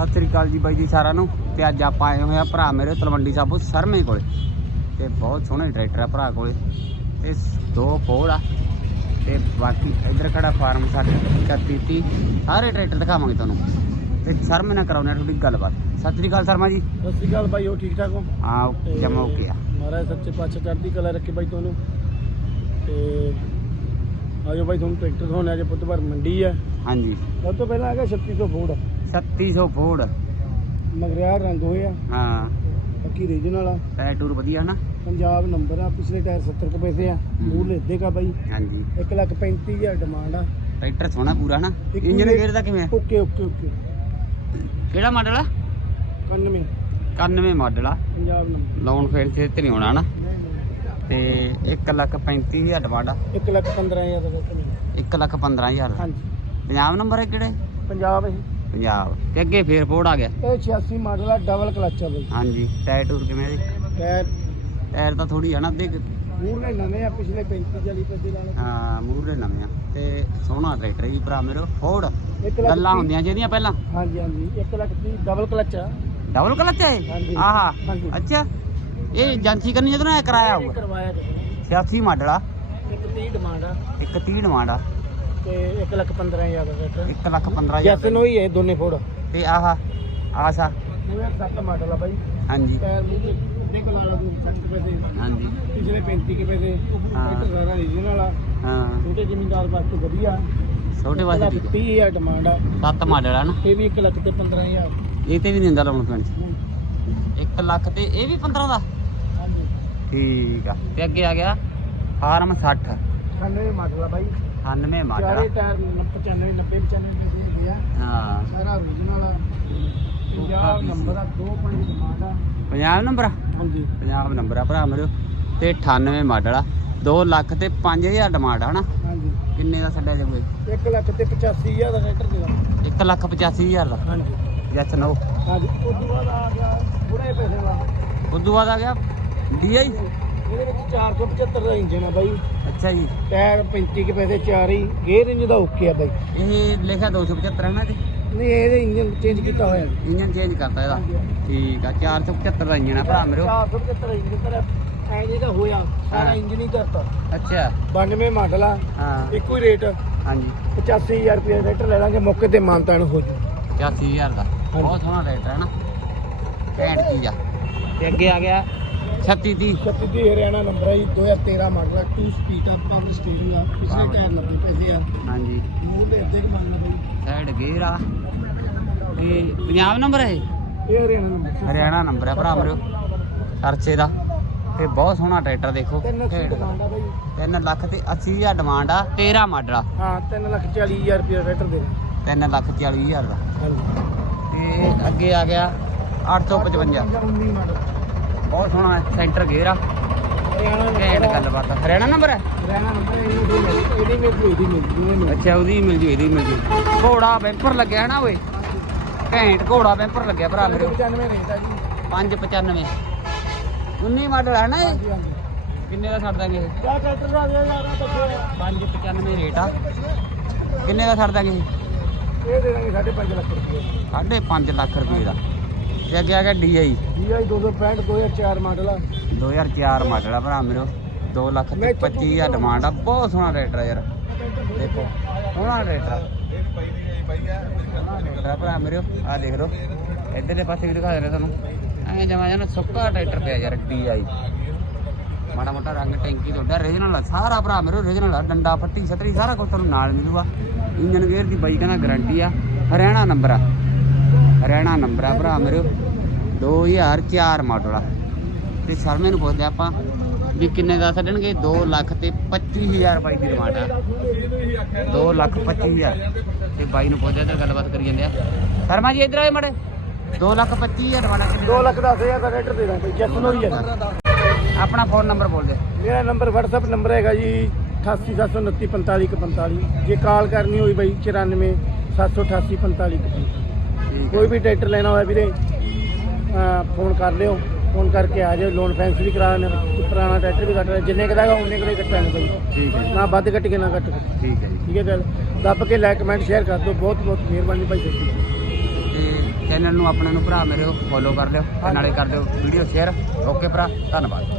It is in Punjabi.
ਸਤਿ ਸ੍ਰੀ ਅਕਾਲ ਜੀ ਬਾਈ ਜੀ ਸਾਰਿਆਂ ਨੂੰ। ਤੇ ਅੱਜ ਆਪਾਂ ਆਏ ਹੋਏ ਆ ਭਰਾ ਮੇਰੇ ਤਲਵੰਡੀ ਸਾਬੋ ਸਰਮੇ ਕੋਲੇ। ਤੇ ਬਹੁਤ ਸੋਹਣੇ ਟਰੈਕਟਰ ਆ ਭਰਾ ਕੋਲੇ। ਤੇ ਦੋ ਫੋੜ ਆ। ਤੇ ਬਾਕੀ ਇਧਰ ਖੜਾ ਫਾਰਮ 60 31 30 ਸਾਰੇ ਟਰੈਕਟਰ ਦਿਖਾਵਾਂਗੇ ਤੁਹਾਨੂੰ। ਤੇ ਸਰਮੇ ਨਾਲ ਕਰਾਉਣੇ ਆ ਤੁਹਾਡੀ ਗੱਲਬਾਤ। ਸਤਿ ਸ੍ਰੀ ਅਕਾਲ ਸ਼ਰਮਾ ਜੀ। ਸਤਿ ਸ਼੍ਰੀ ਅਕਾਲ ਬਾਈ ਹੋ ਠੀਕ ਠਾਕ ਹੋ? ਹਾਂ ਜਮਾ ਓਕੇ ਆ ਮਹਾਰਾਜ ਸੱਚੇ ਪਾਤਸ਼ਾਹ ਚੜ੍ਹਦੀ ਕਲਾ ਰੱਖੇ ਬਾਈ ਤੁਹਾਨੂੰ। ਤੇ ਆਜੋ ਬਾਈ ਤੁਹਾਨੂੰ ਟਰੈਕਟਰ ਦਿਖਾਉਣੇ ਅੱਜ ਬੁੱਧਵਾਰ ਮੰਡੀ ਹੈ ਹਾਂਜੀ। ਸਭ ਤੋਂ ਪਹਿਲਾਂ ਹੈਗਾ 3600 ਫੋੜ 3700 ਫੋੜ ਮਗਰਿਆ ਰੰਗ ਹੋਇਆ। ਹਾਂ। ਬਾਕੀ ਰੀਜਨਲ ਆ। ਟਾਇਰ ਟੂਰ ਵਧੀਆ ਨਾ? ਪੰਜਾਬ ਨੰਬਰ ਆ ਪਿਛਲੇ ਟਾਇਰ 70 ਕੁ ਪੈਸੇ ਆ। ਲੈਦੇ ਕਾ ਬਾਈ। ਹਾਂਜੀ। 1 ਲੱਖ 35000 ਡਿਮਾਂਡ ਆ। ਟਰੈਕਟਰ ਸੋਹਣਾ ਪੂਰਾ ਨਾ? ਇੱਕ ਇੰਜਨ। ਗੇਅਰ ਦਾ ਕਿਵੇਂ ਆ? Okay okay okay. ਕਿਹੜਾ ਮਾਡਲ ਆ? 91 91 ਮਾਡਲ ਆ। ਪੰਜਾਬ ਨੰਬਰ ਲੋਨ ਫੇਰ ਤੇ ਤੇ ਨਹੀਂ ਹੋਣਾ ਨਾ? ਤੇ 1 ਲੱਖ 35000 ਡਿਮਾਂਡ ਆ। 1 ਲੱਖ 15000 ਦਾ ਦੱਸ ਮੈਨੂੰ 1 ਲੱਖ 15000 ਹਾਂਜੀ। ਪੰਜਾਬ ਨੰਬਰ ਹੈ ਕਿਹੜੇ? ਪੰਜਾਬ ਇਹ ਪੰਜਾਬ। ਤੇ ਅੱਗੇ ਫੇਰ ਫੋੜ ਆ ਗਿਆ। ਇਹ 86 ਮਾਡਲ ਆ ਡਬਲ ਕਲਚ ਆ ਬਾਈ। ਹਾਂਜੀ। ਟਾਇਰ ਟੂਰ ਕਿਵੇਂ ਜੀ? ਟਾਇਰ ਟਾਇਰ ਤਾਂ ਥੋੜੀ ਆ ਨਾ ਅੱਧੇ ਕੁ। ਨਵੇਂ ਆ ਪਿਛਲੇ 35 40 ਪੈਸੇ ਲਾਣੇ ਹਾਂ ਮੂਹਰੇ ਨਵੇਂ ਆ। ਤੇ ਸੋਹਣਾ ਟਰੈਕਟਰ ਜੀ ਭਰਾ ਮੇਰੇ। ਫੋੜ ਇੱਕ ਲੱਖ ਗੱਲਾਂ ਹੁੰਦੀਆਂ ਜਿਹਦੀਆਂ ਪਹਿਲਾਂ। ਹਾਂਜੀ ਹਾਂਜੀ। 1 ਲੱਖ 30 ਡਬਲ ਕਲਚ ਆ। ਡਬਲ ਕਲਚ ਹੈ? ਹਾਂਜੀ। ਆਹਾ। ਹਾਂਜੀ। ਅੱਛਾ। ਇਹ ਏਜੰਸੀ ਕਰਨੀ ਜਦੋਂ ਨਾ ਕਰਾਇਆ ਇਹ ਹੋਊਗਾ? ਕਰਵਾਇਆ ਨੇ 86 ਮਾਡਲ ਆ। ਇੱਕ 30 ਡਿਮਾਂਡ ਆ। ਇੱਕ 30 ਡਿਮਾਂਡ ਆ। ਤੇ 1 ਲੱਖ 15000 ਦਾ ਟਰੈਕਟਰ 1 ਲੱਖ 15000 ਜੈਸਨ ਹੋਈ ਹੈ ਇਹ ਦੋਨੇ ਫੋੜ। ਤੇ ਆਹਾ ਆਸਾ 2007 ਮਾਡਲ ਆ ਬਾਈ। ਹਾਂਜੀ। ਟਾਇਰ ਮੂਹਰੇ ਦੇ ਕੋਲ ਵਾਲਾ ਨੂੰ 60 ਪੈਸੇ ਹਾਂਜੀ। ਪਿਛਲੇ 35 ਕੇ ਪੈਸੇ ਟਰੈਕਟਰ ਸਾਰਾ ਰੀਜਨਲ ਆ ਹਾਂ। ਛੋਟੇ ਜ਼ਿਮੀਂਦਾਰ ਵਾਸਤੇ ਵਧੀਆ। ਛੋਟੇ ਇੱਕ ਵਾਸਤੇ ਲੱਖ ਠੀਕ ਆ 30000 ਡਿਮਾਂਡ ਆ। ਸੱਤ ਮਾਡਲ ਆ ਨਾ। ਇਹ ਵੀ 1 ਲੱਖ ਤੇ 15000 ਇਹ ਤੇ ਵੀ ਨਹੀਂ ਹੁੰਦਾ ਲਾਉਣ ਪੈਣ 1 ਲੱਖ ਤੇ ਇਹ ਵੀ 15 ਦਾ। ਹਾਂਜੀ। ਠੀਕ ਆ। ਤੇ ਅੱਗੇ ਆ ਗਿਆ। ਫਾਰਮ 60 98 ਮਾਡਲ ਆ ਬਾਈ। 98 ਮਾਡਲ ਚਾਰੇ ਆ। ਟਾਇਰ 95 90 95 ਦੇ ਦੇ ਆ। ਹਾਂ। ਸਾਰਾ ਓਰੀਜਨਲ ਆ। ਪੰਜਾਬ ਨੰਬਰ ਆ 25 ਡਿਮਾਂਡ ਆ। ਪੰਜਾਬ ਨੰਬਰ ਆ? ਹਾਂਜੀ। ਪੰਜਾਬ ਨੰਬਰ ਆ ਭਰਾ ਮੇਰੇ। ਤੇ 98 ਮਾਡਲ ਆ। 2 ਲੱਖ ਤੇ 5000 ਡਿਮਾਂਡ ਆ ਹਨਾ? ਹਾਂਜੀ। ਕਿੰਨੇ ਦਾ ਛੱਡਿਆ ਜਾਊਗਾ 1 ਲੱਖ ਤੇ 85000 ਦਾ ਟਰੈਕਟਰ ਦੇ ਦਾਂ 1 ਲੱਖ 85000 ਦਾ? ਹਾਂਜੀ। ਯੈਸ ਨੋ ਹਾਂਜੀ। ਤੋਂ ਬਾਅਦ ਆ ਗਿਆ ਬੁੜੇ ਪੈਸੇ ਵਾਲਾ। ਉਦੋਂ ਬਾਅਦ ਆ ਗਿਆ ਡੀਆਈ ਇਹਦੇ ਵਿੱਚ 475 ਦਾ ਇੰਜਨ ਆ ਬਾਈ। ਅੱਛਾ ਜੀ। ਟਾਇਰ 35 ਕੇ ਪੈਸੇ ਚਾਰ ਹੀ। ਗੇਅਰ ਇੰਜ ਦਾ ਓਕੇ ਆ ਬਾਈ। ਇਹ ਲਿਖਿਆ 275 ਹੈ ਨਾ ਜੀ? ਨਹੀਂ ਇਹਦੇ ਇੰਜਨ ਚੇਂਜ ਕੀਤਾ ਹੋਇਆ। ਇੰਜਨ ਚੇਂਜ ਕਰਤਾ ਇਹਦਾ। ਠੀਕ ਆ 475 ਦਾ ਇੰਜਨ ਆ ਭਰਾ ਮੇਰੇ 475 ਇੰਜਨ ਤੇਰਾ ਐ ਜਿਹੜਾ ਹੋਇਆ। ਸਾਰਾ। ਇੰਜਨ ਹੀ ਕਰਤਾ। ਅੱਛਾ। 92 ਮਾਡਲ ਆ। ਹਾਂ। ਇੱਕੋ ਹੀ ਰੇਟ। ਹਾਂਜੀ। 85000 ਰੁਪਏ ਦਾ ਟਰੈਕਟਰ ਲੈ ਲਾਂਗੇ ਮੌਕੇ ਤੇ ਮਾਨਤਾਨ ਹੋ ਜੂ। 84000 ਦਾ। ਬਹੁਤ ਸੋਹਣਾ ਰੇਟ ਹੈ ਨਾ। ਘੈਂਟ ਚੀਜ਼ ਆ। ਤੇ ਅੱਗੇ ਆ ਗਿਆ। 36 ਦੀ ਛੱਤੀ ਹਰਿਆਣਾ ਨੰਬਰ ਹੈ ਜੀ 2013 ਮਾਡਲ ਆ 2 ਸਪੀਡ ਆ ਪਾਵਰ ਸਟੀਅਰਿੰਗ ਆ ਪਿਛਲੇ। ਟਾਇਰ 90 ਪੈਸੇ ਆ। ਹਾਂਜੀ। ਮੂੰਹ ਦੇ ਅੱਧੇ ਕੁ ਮੰਨ ਲਓ ਸਾਈਡ ਗੇਅਰ ਆ। ਤੇ ਪੰਜਾਬ ਨੰਬਰ ਹੈ ਇਹ? ਇਹ ਹਰਿਆਣਾ ਨੰਬਰ ਹਰਿਆਣਾ ਨੰਬਰ ਹੈ ਭਰਾ ਮੇਰੇ ਖਰਚੇ ਦਾ। ਤੇ ਬਹੁਤ ਸੋਹਣਾ ਟਰੈਕਟਰ ਦੇਖੋ। ਤਿੰਨ ਅੱਸੀ ਘੈਂਟ ਦਾ। ਡਿਮਾਂਡ ਆ ਬਾਈ। 3 ਲੱਖ ਤੇ 80000 ਡਿਮਾਂਡ ਆ। 13 ਮਾਡਲ ਆ। ਹਾਂ 3 ਲੱਖ 40000 ਰੁਪਏ ਦਾ ਟਰੈਕਟਰ ਦੇ। 3 ਲੱਖ 40000 ਦਾ। ਹਾਂਜੀ। ਤੇ ਅੱਗੇ ਆ ਗਿਆ 855 19 ਮਾਡਲ ਬਹੁਤ ਸੋਹਣਾ ਸੈਂਟਰ ਗੇਅਰ ਆ। ਹਰਿਆਣਾ ਘੈਂਟ ਨੰਬਰ ਗੱਲਬਾਤ ਆ। ਹਰਿਆਣਾ ਨੰਬਰ ਹੈ ਅੱਛਾ ਉਹਦੀ ਮਿਲ ਜੂ ਇਹਦੀ ਮਿਲ ਜੂ। ਘੋੜਾ ਬੈਂਪਰ ਲੱਗਿਆ ਨਾ ਓਏ? ਘੈਂਟ ਘੋੜਾ ਬੈਂਪਰ ਲੱਗਿਆ ਭਰਾ ਮੇਰੇ 95 ਰੇਟ ਆ ਜੀ। 595 19 ਮਾਡਲ ਹੈ ਨਾ ਇਹ? ਕਿੰਨੇ ਦਾ ਛੱਡ ਦਾਂਗੇ ਇਹ? ਟਰੈਕਟਰ ਦਾ ਦੇ ਯਾਰ ਆ। ਬੱਚੇ 595 ਰੇਟ ਆ। ਕਿੰਨੇ ਦਾ ਛੱਡ ਦਾਂਗੇ ਇਹ? ਇਹ ਦੇ ਦਾਂਗੇ 5.5 ਲੱਖ ਰੁਪਏ। ਸਾਢੇ 5 ਲੱਖ ਰੁਪਏ ਦਾ। ਤੇ ਅੱਗੇ ਆ ਗਿਆ DI DI 265 2004 ਮਾਡਲ ਆ। 2004 ਮਾਡਲ ਆ ਭਰਾ ਮੇਰੇ। 2 ਲੱਖ ਤੇ 25000 ਡਿਮਾਂਡ ਆ। ਬਹੁਤ ਸੋਹਣਾ ਰੇਟ ਆ ਯਾਰ। ਦੇਖੋ ਸੋਹਣਾ ਰੇਟ ਆ। ਰੇਟ ਆ ਭਰਾ ਮੇਰੇ। ਆ ਦੇਖ ਲਓ। ਇੱਧਰਲੇ ਪਾਸੇ ਵੀ ਦਿਖਾ ਦੇਣਾ ਤੁਹਾਨੂੰ। ਐਂ ਜਮਾ ਜਾਨਾ ਸੁੱਕਾ ਟਰੈਕਟਰ ਪਿਆ ਯਾਰ DI ਮਾੜਾ ਮੋਟਾ ਰੰਗ ਟੈਂਕੀ ਤੁਹਾਡਾ ਰੀਜਨਲ ਆ। ਸਾਰਾ ਭਰਾ ਮੇਰੇ ਰੀਜਨਲ ਆ। ਡੰਡਾ ਫੱਟੀ ਛਤਰੀ ਸਾਰਾ ਕੁਝ ਤੁਹਾਨੂੰ ਨਾਲ ਮਿਲੂਗਾ। ਇੰਜਨ ਗੇਅਰ ਦੀ ਬਾਈ ਕਹਿੰਦਾ ਗਾਰੰਟੀ ਆ। ਹਰਿਆਣਾ ਨੰਬਰ ਆ। ਹਰਿਆਣਾ ਨੰਬਰ ਆ ਭਰਾ ਮੇਰੇ। 2004 ਮਾਡਲ ਆ। ਤੇ ਸ਼ਰਮੇ ਨੂੰ ਪੁੱਛਦੇ ਆਪਾਂ ਵੀ ਕਿੰਨੇ ਦਾ ਛੱਡਣਗੇ? 2 ਲੱਖ ਤੇ 25000 ਬਾਈ ਦੀ ਡਿਮਾਂਡ ਆ। 2 ਲੱਖ 25000 ਤੇ ਬਾਈ ਨੂੰ ਪੁੱਛਦੇ ਤੇ ਗੱਲਬਾਤ ਕਰੀ ਜਾਂਦੇ ਆ। ਸ਼ਰਮਾ ਜੀ ਇਧਰ ਆਏ ਮੜੇ। 2 ਲੱਖ 25000 ਡਿਮਾਂਡ ਆ 2 ਲੱਖ 10000 ਦਾ ਟਰੈਕਟਰ ਦੇ ਦਾਂਗੇ ਜੈਸਨ ਹੋਈ ਆ। ਆਪਣਾ ਫੋਨ ਨੰਬਰ ਬੋਲ ਦੇ। ਮੇਰਾ ਨੰਬਰ WhatsApp ਨੰਬਰ ਹੈਗਾ ਜੀ 8879455145 ਜੇ ਕਾਲ ਕਰਨੀ ਹੋਈ ਬਾਈ 94 788 45 ਠੀਕ ਕੋਈ ਵੀ ਟਰੈਕਟਰ ਲੈਣਾ ਹੋਇਆ ਵੀਰੇ ਫੋਨ ਕਰ ਲਿਓ। ਫੋਨ ਕਰਕੇ ਆ ਜਾਓ ਲੋਨ ਫੈਂਸ ਵੀ ਕਰਾ ਲੈਣਾ ਪੁਰਾਣਾ ਟਰੈਕਟਰ ਵੀ ਕੱਟ ਲਿਆ। ਜਿੰਨੇ ਕਦਾਗਾ ਉਹਨੇ ਕਦੇ ਕੱਟਾਂਗੇ ਬਾਈ ਠੀਕ ਹੈ ਨਾ ਵੱਧ ਕੱਟ ਕੇ ਨਾ ਕੱਟ ਠੀਕ ਹੈ ਠੀਕ ਹੈ ਗੱਲ। ਦੱਬ ਕੇ ਲਾਈਕ ਕਮੈਂਟ ਸ਼ੇਅਰ ਕਰ ਦਿਓ। ਬਹੁਤ ਬਹੁਤ ਮਿਹਰਬਾਨੀ ਭਾਈ ਅਕਾਲ। ਤੇ ਚੈਨਲ ਨੂੰ ਆਪਣੇ ਨੂੰ ਭਰਾ ਮੇਰੇ ਫੋਲੋ ਕਰ ਲਿਓ ਤੇ ਨਾਲੇ ਕਰ ਦਿਓ ਵੀਡੀਓ ਸ਼ੇਅਰ ਓਕੇ ਭਰਾ ਧੰਨਵਾਦ।